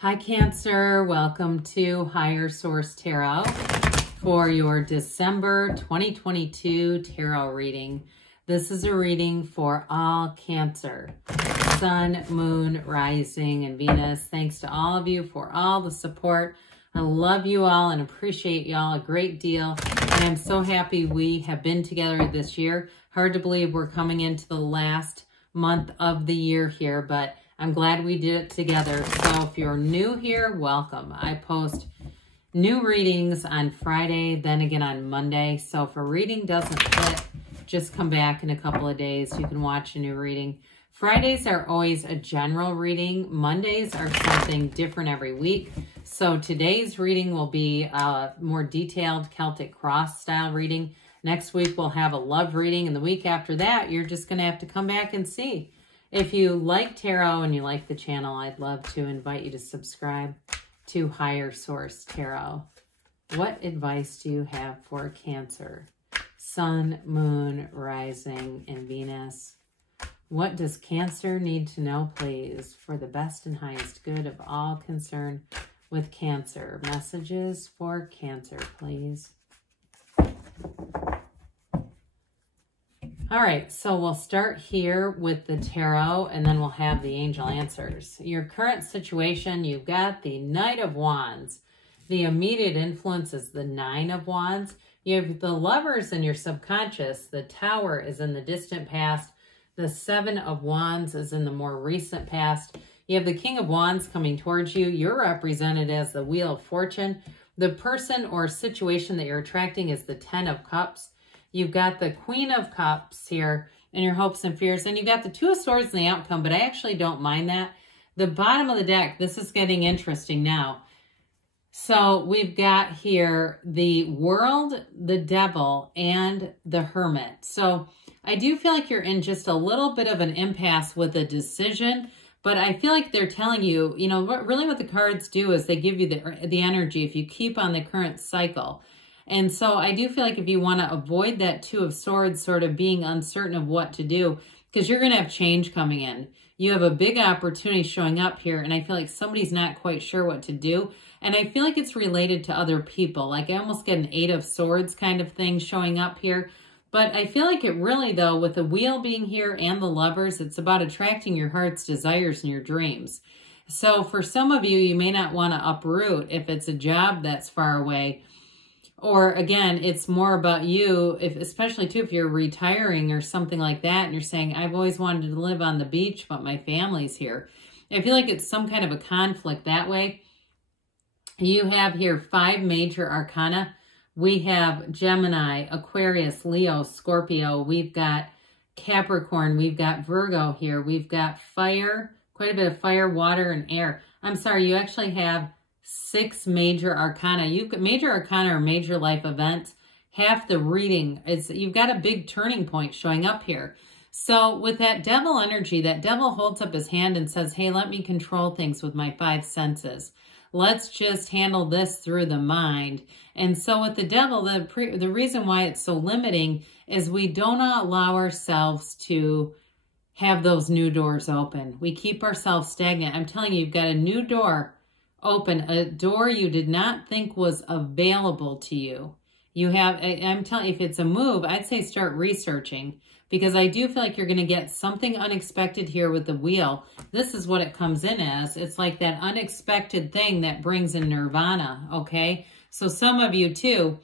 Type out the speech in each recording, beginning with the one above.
Hi Cancer, welcome to Higher Source Tarot for your December 2022 tarot reading. This is a reading for all Cancer, Sun, Moon, Rising, and Venus. Thanks to all of you for all the support. I love you all and appreciate y'all a great deal. And I'm so happy we have been together this year. Hard to believe we're coming into the last month of the year here, but I'm glad we did it together. So if you're new here, welcome. I post new readings on Friday, then again on Monday. So if a reading doesn't fit, just come back in a couple of days. You can watch a new reading. Fridays are always a general reading. Mondays are something different every week. So today's reading will be a more detailed Celtic cross style reading. Next week we'll have a love reading. And the week after that, you're just going to have to come back and see. If you like tarot and you like the channel, I'd love to invite you to subscribe to Higher Source Tarot. What advice do you have for Cancer? Sun, Moon, Rising, and Venus. What does Cancer need to know, please, for the best and highest good of all concerned with Cancer? Messages for Cancer, please. All right, so we'll start here with the tarot, and then we'll have the angel answers. Your current situation, you've got the Knight of Wands. The immediate influence is the Nine of Wands. You have the Lovers in your subconscious. The Tower is in the distant past. The Seven of Wands is in the more recent past. You have the King of Wands coming towards you. You're represented as the Wheel of Fortune. The person or situation that you're attracting is the Ten of Cups. You've got the Queen of Cups here in your hopes and fears. And you've got the Two of Swords in the outcome, but I actually don't mind that. The bottom of the deck, this is getting interesting now. So we've got here the World, the Devil, and the Hermit. So I do feel like you're in just a little bit of an impasse with a decision, but I feel like they're telling you, you know, what the cards do is they give you the energy if you keep on the current cycle. And so I do feel like if you want to avoid that Two of Swords sort of being uncertain of what to do, because you're going to have change coming in. You have a big opportunity showing up here, and I feel like somebody's not quite sure what to do. And I feel like it's related to other people. Like I almost get an Eight of Swords kind of thing showing up here. But I feel like it really, though, with the Wheel being here and the Lovers, it's about attracting your heart's desires and your dreams. So for some of you, you may not want to uproot if it's a job that's far away. Or again, it's more about you, especially too if you're retiring or something like that and you're saying, I've always wanted to live on the beach, but my family's here. I feel like it's some kind of a conflict that way. You have here 5 major arcana. We have Gemini, Aquarius, Leo, Scorpio. We've got Capricorn. We've got Virgo here. We've got fire, quite a bit of fire, water, and air. I'm sorry, you actually have 6 major arcana. You've got major arcana or major life events. Half the reading is you've got a big turning point showing up here. So with that devil energy, that devil holds up his hand and says, hey, let me control things with my 5 senses. Let's just handle this through the mind. And so with the devil, the reason why it's so limiting is we don't allow ourselves to have those new doors open. We keep ourselves stagnant. I'm telling you, you've got a new door open, a door you did not think was available to you. You have, I'm telling you, if it's a move, I'd say start researching, because I do feel like you're going to get something unexpected here with the Wheel. This is what it comes in as. It's like that unexpected thing that brings in nirvana, okay? So some of you too,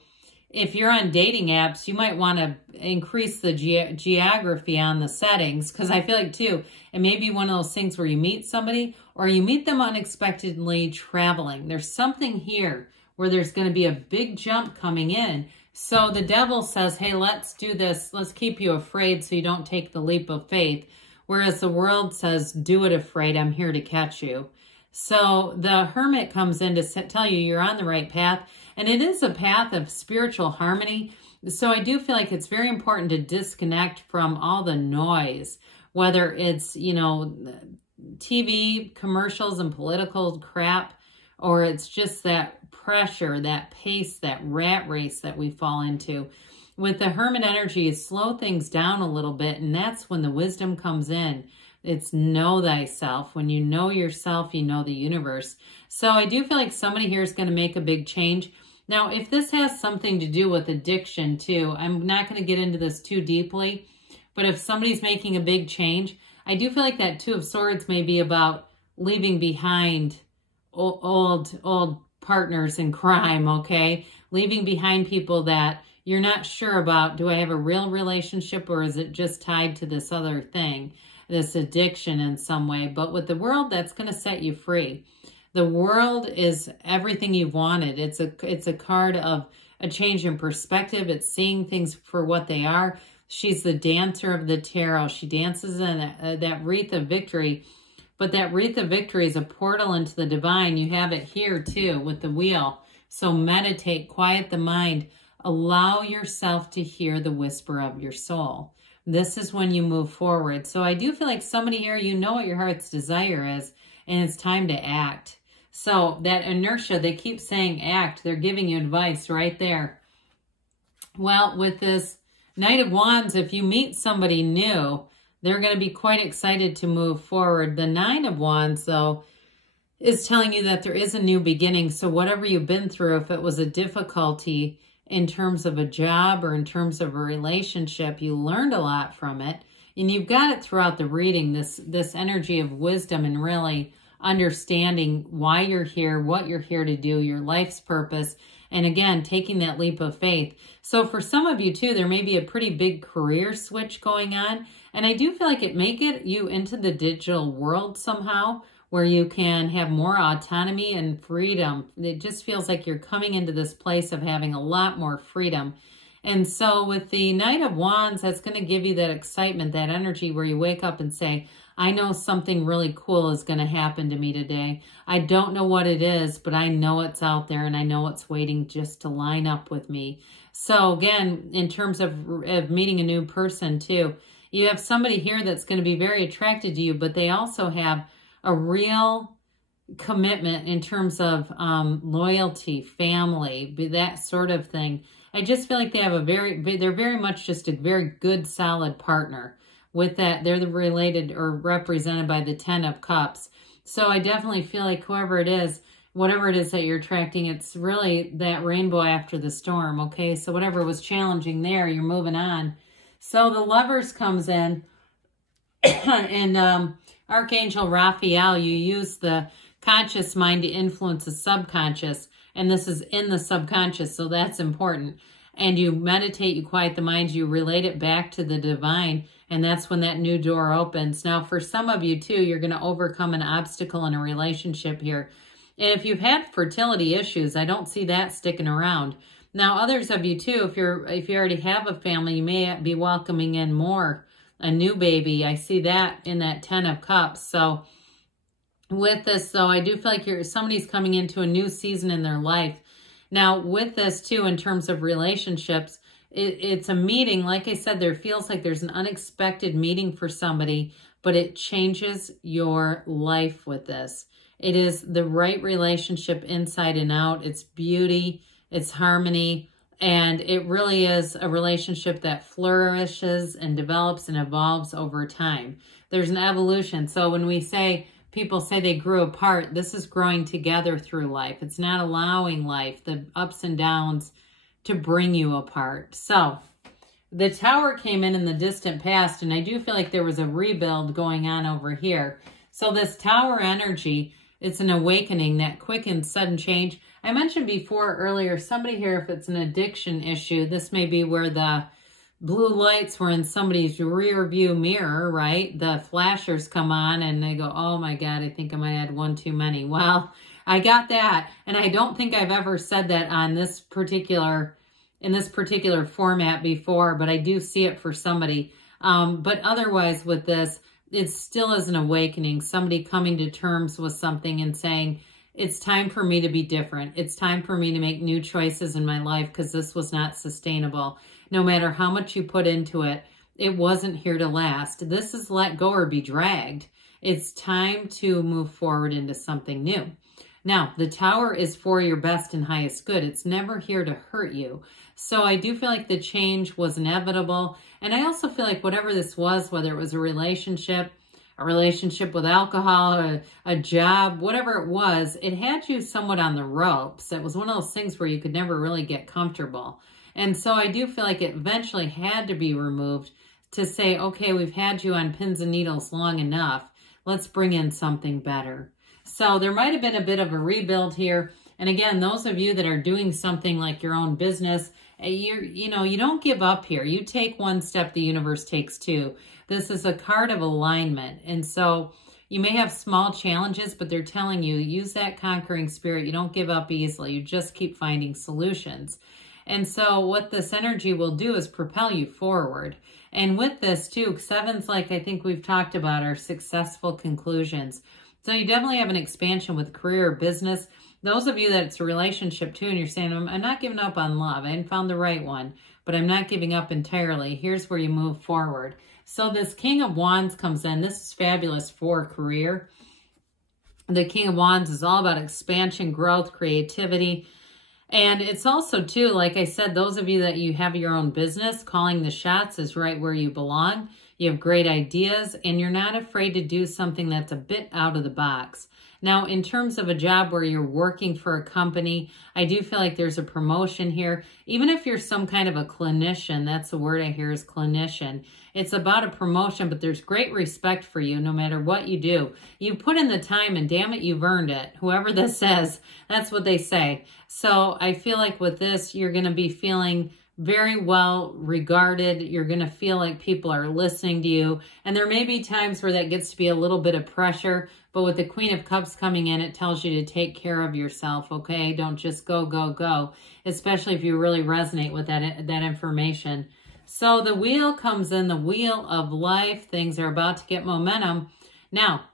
if you're on dating apps, you might want to increase the geography on the settings, because I feel like too, it may be one of those things where you meet somebody or you meet them unexpectedly traveling. There's something here where there's going to be a big jump coming in. So the devil says, hey, let's do this. Let's keep you afraid so you don't take the leap of faith. Whereas the world says, do it afraid. I'm here to catch you. So the Hermit comes in to tell you you're on the right path. And it is a path of spiritual harmony. So I do feel like it's very important to disconnect from all the noise, whether it's, you know, TV commercials and political crap, or it's just that pressure, that pace, that rat race that we fall into. With the Hermit energy, slow things down a little bit, and that's when the wisdom comes in. It's know thyself. When you know yourself, you know the universe. So I do feel like somebody here is going to make a big change. Now, if this has something to do with addiction too, I'm not going to get into this too deeply, but if somebody's making a big change, I do feel like that Two of Swords may be about leaving behind old partners in crime, okay? Leaving behind people that you're not sure about. Do I have a real relationship, or is it just tied to this other thing, this addiction in some way? But with the World, that's going to set you free. The World is everything you've wanted. It's a card of a change in perspective. It's seeing things for what they are. She's the dancer of the tarot. She dances in that wreath of victory. But that wreath of victory is a portal into the divine. You have it here too with the wheel. So meditate, quiet the mind. Allow yourself to hear the whisper of your soul. This is when you move forward. So I do feel like somebody here, you know what your heart's desire is, and it's time to act. So that inertia, they keep saying act. They're giving you advice right there. Well, with this Knight of Wands, if you meet somebody new, they're going to be quite excited to move forward. The Nine of Wands, though, is telling you that there is a new beginning. So whatever you've been through, if it was a difficulty in terms of a job or in terms of a relationship, you learned a lot from it. And you've got it throughout the reading, this energy of wisdom and really understanding why you're here, what you're here to do, your life's purpose, and again, taking that leap of faith. So for some of you too, there may be a pretty big career switch going on. And I do feel like it may get you into the digital world somehow, where you can have more autonomy and freedom. It just feels like you're coming into this place of having a lot more freedom. And so with the Knight of Wands, that's going to give you that excitement, that energy where you wake up and say, I know something really cool is going to happen to me today. I don't know what it is, but I know it's out there and I know it's waiting just to line up with me. So again, in terms of meeting a new person too, you have somebody here that's going to be very attracted to you, but they also have a real commitment in terms of loyalty, family, that sort of thing. I just feel like they have they're very much just a very good, solid partner. With that, they're related or represented by the Ten of Cups. So I definitely feel like whoever it is, whatever it is that you're attracting, it's really that rainbow after the storm, okay? So whatever was challenging there, you're moving on. So the Lovers comes in, and Archangel Raphael, you use the conscious mind to influence the subconscious, and this is in the subconscious, so that's important. And you meditate, you quiet the mind, you relate it back to the divine, and that's when that new door opens. Now, for some of you, too, you're going to overcome an obstacle in a relationship here. And if you've had fertility issues, I don't see that sticking around. Now, others of you, too, if you already have a family, you may be welcoming in a new baby. I see that in that Ten of Cups. So with this, though, I do feel like somebody's coming into a new season in their life. Now, with this, too, in terms of relationships, it's a meeting. Like I said, there feels like there's an unexpected meeting for somebody, but it changes your life with this. It is the right relationship inside and out. It's beauty, it's harmony, and it really is a relationship that flourishes and develops and evolves over time. There's an evolution. So when people say they grew apart, this is growing together through life. It's not allowing life, the ups and downs, to bring you apart. So the Tower came in the distant past, and I do feel like there was a rebuild going on over here. So this Tower energy, it's an awakening, that quick and sudden change. I mentioned before earlier, somebody here, if it's an addiction issue, this may be where the blue lights were in somebody's rear view mirror, right? The flashers come on and they go, oh my God, I think I might have had one too many. Well, I got that. And I don't think I've ever said that on in this particular format before, but I do see it for somebody. But otherwise with this, it still is an awakening. Somebody coming to terms with something and saying, it's time for me to be different. It's time for me to make new choices in my life because this was not sustainable. No matter how much you put into it, it wasn't here to last. This is let go or be dragged. It's time to move forward into something new. Now, the Tower is for your best and highest good. It's never here to hurt you. So I do feel like the change was inevitable. And I also feel like whatever this was, whether it was a relationship, a relationship with alcohol, a job, whatever it was, it had you somewhat on the ropes. It was one of those things where you could never really get comfortable. And so I do feel like it eventually had to be removed to say, okay, we've had you on pins and needles long enough. Let's bring in something better. So there might have been a bit of a rebuild here. And again, those of you that are doing something like your own business, you don't give up here. You take one step, the universe takes two. This is a card of alignment. And so you may have small challenges, but they're telling you, use that conquering spirit. You don't give up easily. You just keep finding solutions. And so what this energy will do is propel you forward. And with this too, sevens, like I think we've talked about, are successful conclusions. So you definitely have an expansion with career or business. Those of you that it's a relationship too, and you're saying, I'm not giving up on love. I haven't found the right one, but I'm not giving up entirely. Here's where you move forward. So this King of Wands comes in. This is fabulous for career. The King of Wands is all about expansion, growth, creativity. And it's also too, like I said, those of you that you have your own business, calling the shots is right where you belong. You have great ideas and you're not afraid to do something that's a bit out of the box. Now, in terms of a job where you're working for a company, I do feel like there's a promotion here. Even if you're some kind of a clinician, that's the word I hear is clinician. It's about a promotion, but there's great respect for you no matter what you do. You put in the time and damn it, you've earned it. Whoever this says, that's what they say. So I feel like with this, you're going to be feeling very well regarded. You're going to feel like people are listening to you. And there may be times where that gets to be a little bit of pressure, but with the Queen of Cups coming in, it tells you to take care of yourself, okay? Don't just go, go, go, especially if you really resonate with that information. So the wheel comes in, the wheel of life. Things are about to get momentum. Now,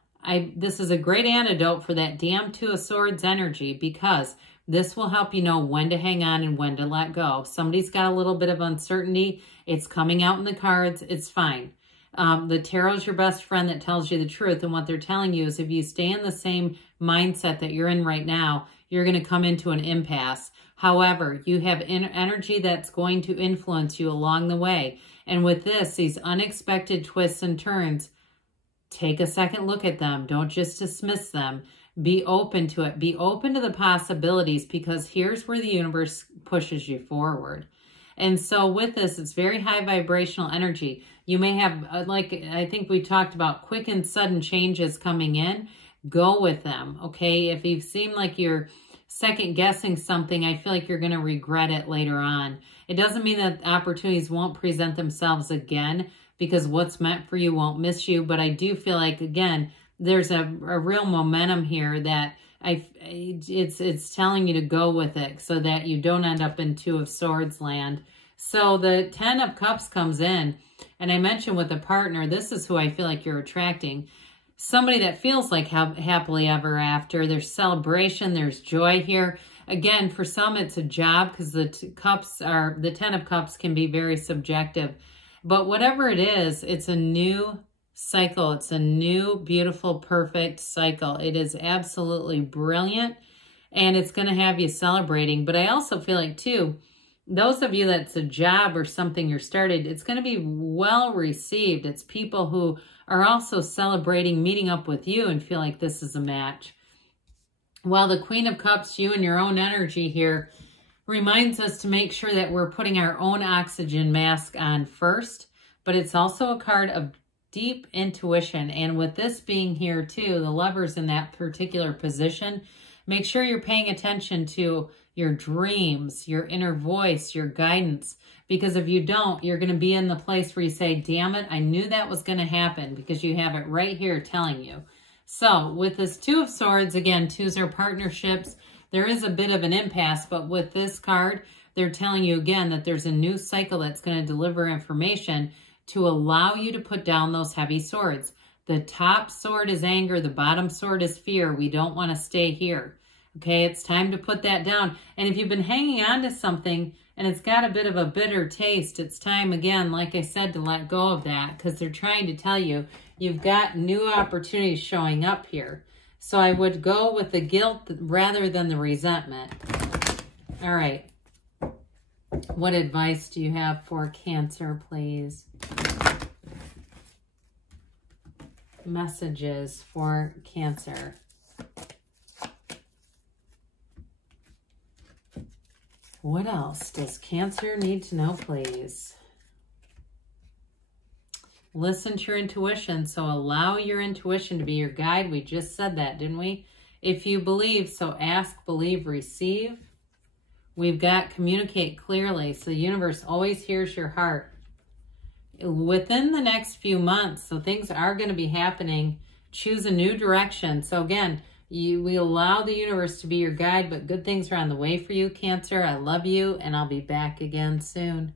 this is a great antidote for that damn Two of Swords energy, because this will help you know when to hang on and when to let go. Somebody's got a little bit of uncertainty. It's coming out in the cards. It's fine. The tarot's your best friend that tells you the truth. And what they're telling you is if you stay in the same mindset that you're in right now, you're going to come into an impasse. However, you have energy that's going to influence you along the way. And with this, these unexpected twists and turns, take a second look at them. Don't just dismiss them. Be open to it. Be open to the possibilities, because here's where the universe pushes you forward. And so with this, it's very high vibrational energy. You may have, like I think we talked about, quick and sudden changes coming in. Go with them, okay? If you seem like you're second guessing something, I feel like you're going to regret it later on. It doesn't mean that opportunities won't present themselves again, because what's meant for you won't miss you. But I do feel like, again, there's a real momentum here that it's telling you to go with it so that you don't end up in Two of Swords land. So the Ten of Cups comes in, and I mentioned with a partner, this is who I feel like you're attracting. Somebody that feels like happily ever after. There's celebration, there's joy here. Again, for some it's a job, because the Ten of Cups can be very subjective. But whatever it is, it's a new cycle. It's a new, beautiful, perfect cycle. It is absolutely brilliant, and it's going to have you celebrating. But I also feel like, too, those of you that's a job or something you're started, it's going to be well received. It's people who are also celebrating, meeting up with you and feel like this is a match. While the Queen of Cups, you and your own energy here, reminds us to make sure that we're putting our own oxygen mask on first. But it's also a card of deep intuition. And with this being here too, the Lover's in that particular position, make sure you're paying attention to your dreams, your inner voice, your guidance. Because if you don't, you're going to be in the place where you say, damn it, I knew that was going to happen, because you have it right here telling you. So with this Two of Swords, again, twos are partnerships. There is a bit of an impasse, but with this card, they're telling you again that there's a new cycle that's going to deliver information to allow you to put down those heavy swords. The top sword is anger. The bottom sword is fear. We don't want to stay here. Okay, it's time to put that down. And if you've been hanging on to something and it's got a bit of a bitter taste, it's time again, like I said, to let go of that, because they're trying to tell you you've got new opportunities showing up here. So I would go with the guilt rather than the resentment. All right. What advice do you have for Cancer, please? messages for Cancer. What else does Cancer need to know, please? Listen to your intuition. So allow your intuition to be your guide. We just said that, didn't we? If you believe, so ask, believe, receive. We've got communicate clearly. So the universe always hears your heart. Within the next few months, so things are going to be happening. Choose a new direction. So again, we allow the universe to be your guide, but good things are on the way for you, Cancer. I love you, and I'll be back again soon.